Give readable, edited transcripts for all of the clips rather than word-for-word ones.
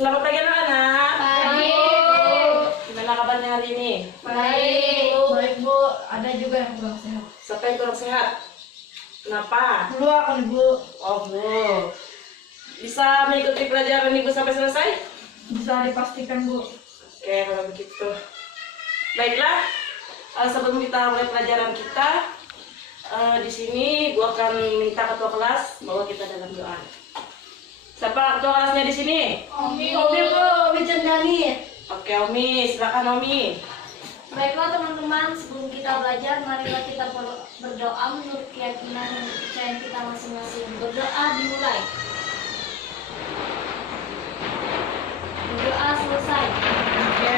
Selamat pagi anak-anak. Baik, Gimana kabarnya hari ini? baik. Baik Bu, ada juga yang kurang sehat. Siapa yang kurang sehat? Kenapa? Dulu aku nih Bu, Oh, Bu. Bisa mengikuti pelajaran Ibu sampai selesai? bisa dipastikan Bu. Oke, kalau begitu. Baiklah, sebelum kita mulai pelajaran kita, di sini Ibu akan minta ketua kelas bawa kita dalam doa. Siapa ketua kelasnya di sini? Omi. Bu, Omi Cendani. Oke, Omi, silakan Omi. Baiklah teman-teman, sebelum kita belajar, marilah kita berdoa menurut keyakinan dan kepercayaan kita masing-masing. Berdoa dimulai. Berdoa selesai. Oke.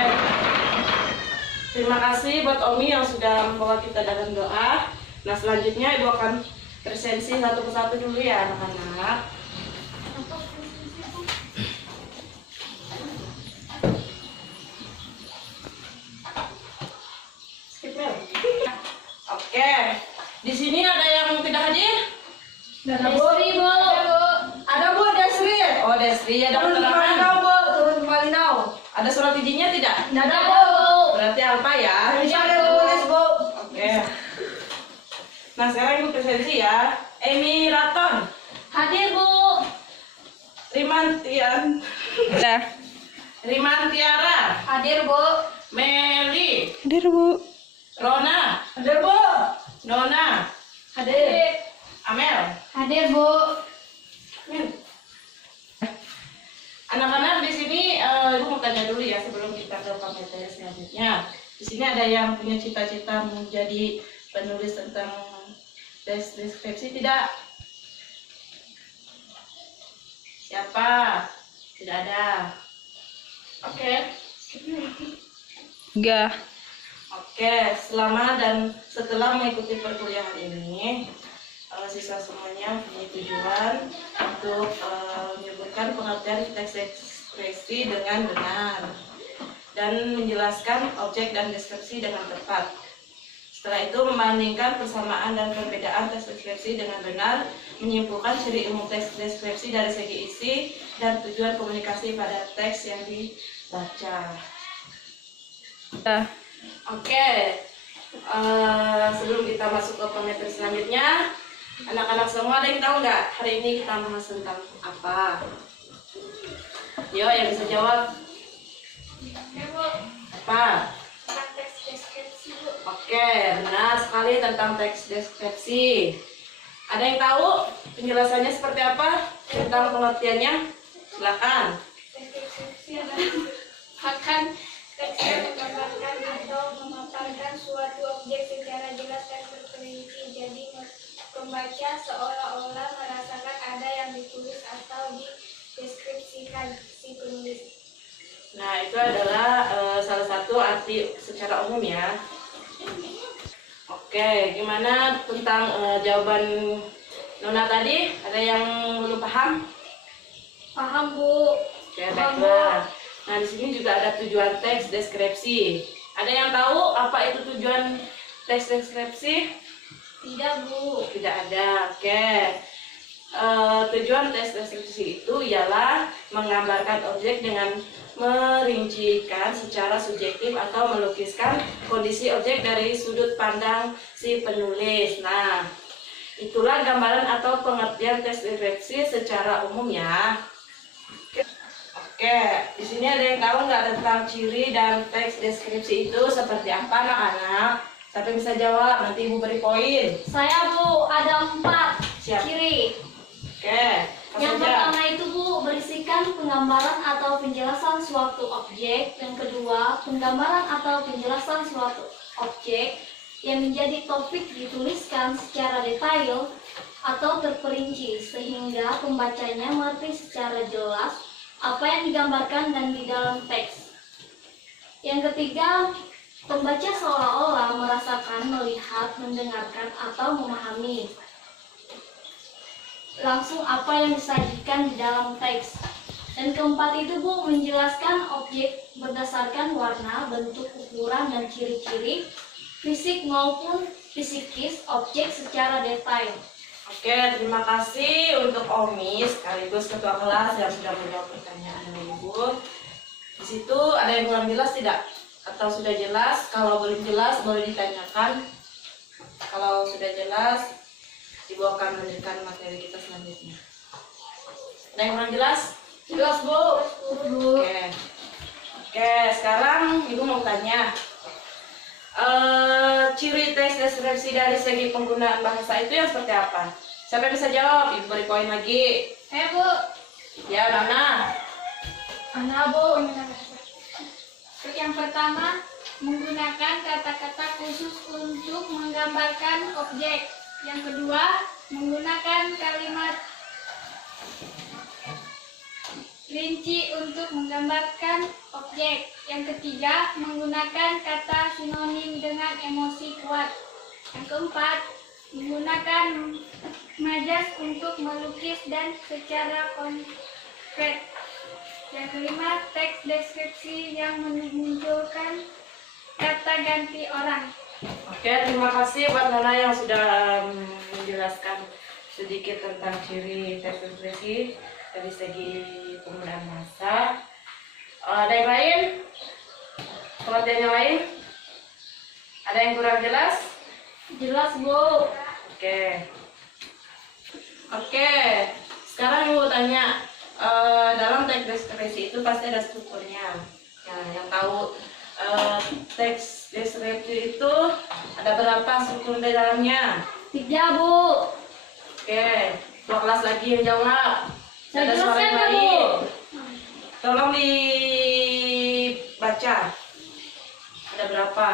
Terima kasih buat Omi yang sudah membawa kita dalam doa. Nah, selanjutnya Ibu akan presensi satu persatu dulu ya anak-anak. Oke. Di sini ada yang tidak hadir? Ada Bu. Desri, Bu. Ada Bu, Desri. Oh, Desri ada Turun kembali keterangan. now Bu, turun kembali now. Ada surat izinnya tidak? Ada Bu. Berarti Alfa ya. Bisa ada tulis Bu. Oke. Nah, sekarang Ibu presensi ya. Emi Raton, Hadir, Bu. Rimantian, Rimantiara, Hadir, Bu. Meli, Hadir Bu. Rona, Ada Bu. Nona, Hadir. Amel. Hadir, Bu. Anak-anak di sini, Ibu mau tanya dulu ya sebelum kita ke materi selanjutnya. Di sini ada yang punya cita-cita menjadi penulis tentang deskripsi tidak? Siapa? Tidak ada. Oke. Enggak. Oke, selama dan setelah mengikuti perkuliahan ini, siswa semuanya punya tujuan untuk menyebutkan pengertian teks ekspresi dengan benar dan menjelaskan objek dan deskripsi dengan tepat. Setelah itu membandingkan persamaan dan perbedaan teks deskripsi dengan benar, menyimpulkan ciri umum teks deskripsi dari segi isi dan tujuan komunikasi pada teks yang dibaca. Oke, sebelum kita masuk ke pemateri selanjutnya, anak-anak semua ada yang tahu nggak hari ini kita bahas tentang apa? Yo, yang bisa jawab apa? Teks deskripsi, Bu. Oke, benar sekali tentang teks deskripsi. Ada yang tahu penjelasannya seperti apa tentang pengertiannya? Silakan. Deskripsi akan teks yang menggambarkan atau memaparkan suatu objek secara jelas dan terperinci. Jadi pembaca seolah-olah merasakan ada yang ditulis atau dideskripsikan si penulis. Nah, itu adalah salah satu arti secara umum ya. Oke, gimana tentang jawaban Nona tadi? Ada yang belum paham? Paham, Bu? Oke, baiklah. Nah, di sini juga ada tujuan teks deskripsi. Ada yang tahu apa itu tujuan teks deskripsi? Tidak, Bu. Tidak ada. Oke. Tujuan teks deskripsi itu ialah menggambarkan objek dengan merincikan secara subjektif atau melukiskan kondisi objek dari sudut pandang si penulis. Nah, itulah gambaran atau pengertian teks deskripsi secara umum ya. Oke, di sini ada yang tahu nggak tentang ciri dan teks deskripsi itu seperti apa anak-anak? Siapa yang bisa jawab? Nanti Ibu beri poin. Saya, Bu, ada 4 Siap. ciri. Oke, Yang langsung aja. pertama itu, Bu, berisikan penggambaran atau penjelasan suatu objek. Yang kedua, penggambaran atau penjelasan suatu objek yang menjadi topik dituliskan secara detail atau terperinci sehingga pembacanya mengerti secara jelas apa yang digambarkan dan di dalam teks. Yang ketiga, pembaca seolah-olah merasakan, melihat, mendengarkan atau memahami langsung apa yang disajikan di dalam teks. Dan keempat itu, Bu, menjelaskan objek berdasarkan warna, bentuk, ukuran, dan ciri-ciri fisik maupun psikis objek secara detail. Oke, terima kasih untuk Omi sekaligus ketua kelas yang sudah menjawab pertanyaan dari Ibu. Di situ ada yang kurang jelas tidak? Atau sudah jelas? Kalau belum jelas boleh ditanyakan. Kalau sudah jelas, Ibu akan melanjutkan materi kita selanjutnya. Ada yang kurang jelas? Jelas, Bu. Oke. Oke, sekarang Ibu mau tanya. Ciri tes deskripsi dari segi penggunaan bahasa itu yang seperti apa? Siapa yang bisa jawab? Ibu beri poin lagi. Bu. Ya, Nana. Ana, Bu. Yang pertama, menggunakan kata-kata khusus untuk menggambarkan objek. Yang kedua, menggunakan kalimat rinci untuk menggambarkan objek. Yang ketiga, menggunakan kata sinonim dengan emosi kuat. Yang keempat, menggunakan majas untuk melukis dan secara konkret. Yang kelima, teks deskripsi yang memunculkan kata ganti orang. Oke, terima kasih buat Nana yang sudah menjelaskan sedikit tentang ciri tes deskripsi dari segi penggunaan bahasa. Ada yang lain? Pengertian yang lain? Ada yang kurang jelas? Jelas, Bu. Oke. Oke. Sekarang Ibu tanya, dalam teks deskripsi itu pasti ada strukturnya. Nah, yang tahu teks deskripsi itu ada berapa struktur di dalamnya? 3, Bu. Oke. Dua kelas lagi yang jawab. Saya Ada suara jelaskan, yang Bu. lain. Tolong dibaca. Ada berapa?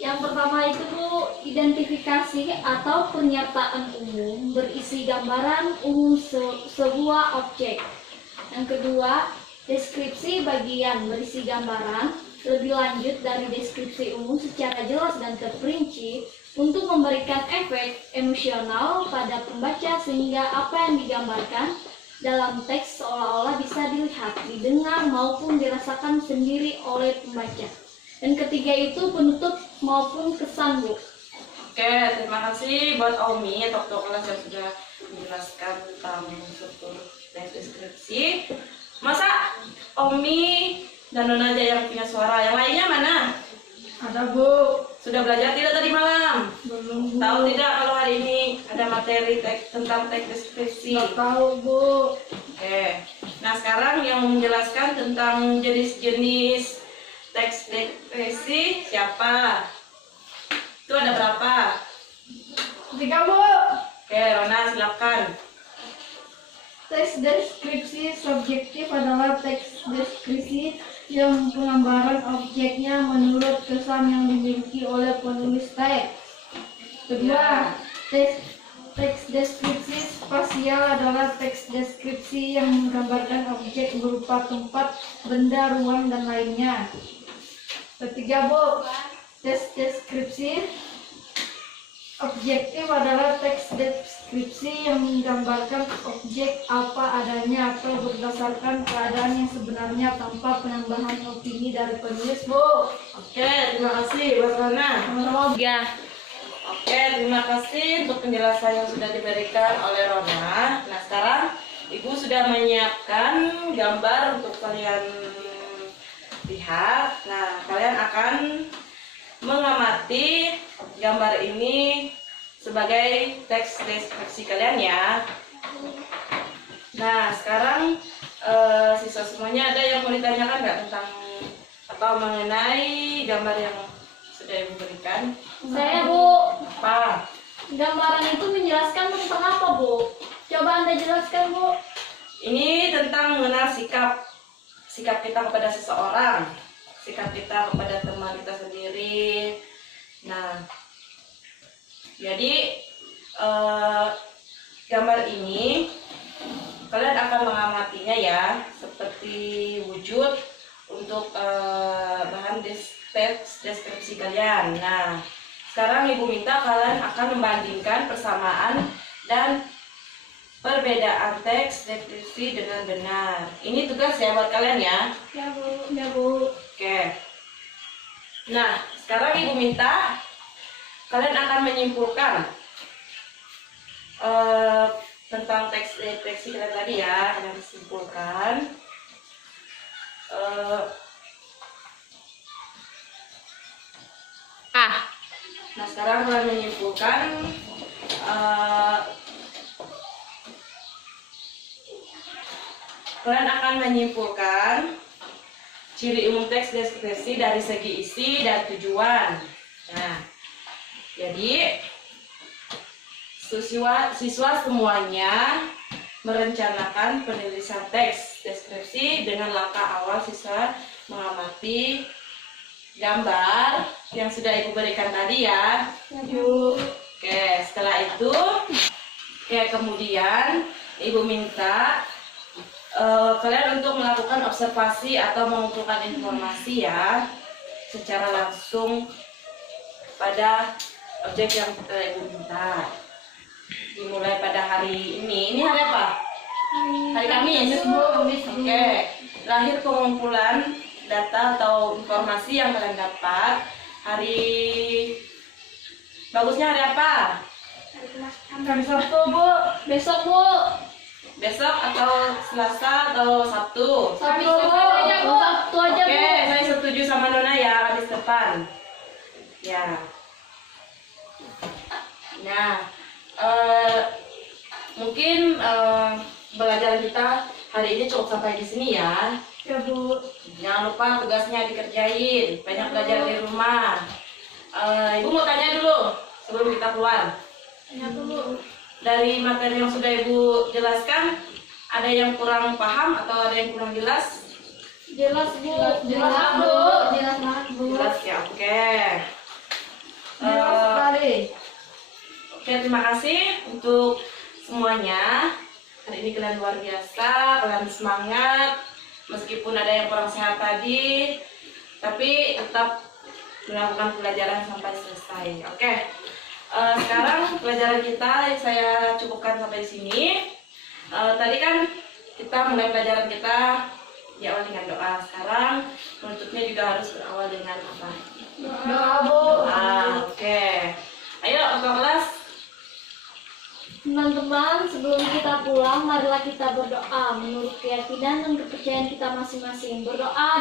Yang pertama itu, Bu, identifikasi atau pernyataan umum berisi gambaran umum sebuah objek. Yang kedua, deskripsi bagian berisi gambaran lebih lanjut dari deskripsi umum secara jelas dan terperinci untuk memberikan efek emosional pada pembaca sehingga apa yang digambarkan dalam teks seolah-olah bisa dilihat, didengar maupun dirasakan sendiri oleh pembaca. Dan ketiga itu penutup maupun kesan, Bu. Oke, terima kasih buat Omi atau ketua kelas yang sudah menjelaskan tentang struktur teks deskripsi. Masa Omi dan Nona aja yang punya suara? Yang lainnya mana? Ada, Bu. Sudah belajar tidak tadi malam? Belum, Bu. Tahu tidak kalau hari ini ada materi tentang teks deskripsi? Nggak tahu, Bu. Oke. Nah, sekarang yang menjelaskan tentang jenis-jenis teks deskripsi siapa? Itu ada berapa? 3, Bu. Oke, Rona silakan. Teks deskripsi subjektif adalah teks deskripsi yang penggambaran objeknya menurut kesan yang dimiliki oleh penulis teks. Kedua, teks deskripsi spasial adalah teks deskripsi yang menggambarkan objek berupa tempat, benda, ruang, dan lainnya. Ketiga, Bu, teks deskripsi objektif adalah teks deskripsi yang menggambarkan objek apa adanya atau berdasarkan keadaan yang sebenarnya tanpa penambahan opini dari penulis, Bu. Oke, terima kasih buat Rona. Ya. Oke, terima kasih untuk penjelasan yang sudah diberikan oleh Rona. Nah, sekarang Ibu sudah menyiapkan gambar untuk kalian lihat. Nah, kalian akan mengamati gambar ini sebagai teks deskripsi kalian ya. Nah, sekarang siswa semuanya ada yang mau ditanyakan nggak tentang atau mengenai gambar yang sudah Ibu berikan? Saya, Bu. Apa? Gambaran itu menjelaskan tentang apa, Bu? Coba Anda jelaskan, Bu. Ini tentang mengenal sikap kita kepada seseorang, sikap kita kepada teman kita sendiri. Nah, jadi gambar ini kalian akan mengamatinya ya, seperti wujud untuk bahan teks deskripsi kalian. Nah, sekarang Ibu minta kalian akan membandingkan persamaan dan perbedaan teks deskripsi dengan benar. Ini tugas ya buat kalian ya. Ya, Bu. Ya, Bu. Oke. Nah, sekarang Ibu minta kalian akan menyimpulkan tentang teks refleksi kalian tadi ya, kalian simpulkan. Nah sekarang kalian menyimpulkan kalian akan menyimpulkan ciri umum teks deskripsi dari segi isi dan tujuan. Nah, jadi siswa semuanya merencanakan penulisan teks deskripsi dengan langkah awal siswa mengamati gambar yang sudah Ibu berikan tadi ya. Oke, setelah itu kemudian Ibu minta kalian untuk melakukan observasi atau mengumpulkan informasi ya secara langsung pada objek yang Ibu minta. Dimulai pada hari ini. Ini hari apa? Hari Kamis. Oke. Lahir pengumpulan data atau informasi yang kalian dapat. Hari bagusnya hari apa? Hari Sabtu, Bu. Besok, Bu. Besok atau Selasa atau Sabtu? Sabtu aja, Bu. Sabtu aja, Oke, Bu. saya setuju sama Nona ya, habis depan. Ya. Nah, mungkin belajar kita hari ini cukup sampai di sini ya. Ya, Bu. Jangan lupa tugasnya dikerjain, banyak belajar di rumah. Ibu mau tanya dulu sebelum kita keluar. Ya, Bu. Dari materi yang sudah Ibu jelaskan, ada yang kurang paham atau ada yang kurang jelas? Jelas, Bu. Jelas, Bu. Jelas banget, Bu. Jelas ya, oke. Jelas sekali. Oke, terima kasih untuk semuanya. Hari ini kalian luar biasa, kalian semangat. Meskipun ada yang kurang sehat tadi, tapi tetap melakukan pelajaran sampai selesai. Oke, sekarang pelajaran kita saya cukupkan sampai di sini. Tadi kan kita mulai pelajaran kita diawali dengan doa. Sekarang penutupnya juga harus berawal dengan apa? Doa, Bu. Oke. Ayo, ketua kelas. Teman-teman, sebelum kita pulang, marilah kita berdoa menurut keyakinan dan kepercayaan kita masing-masing. Berdoa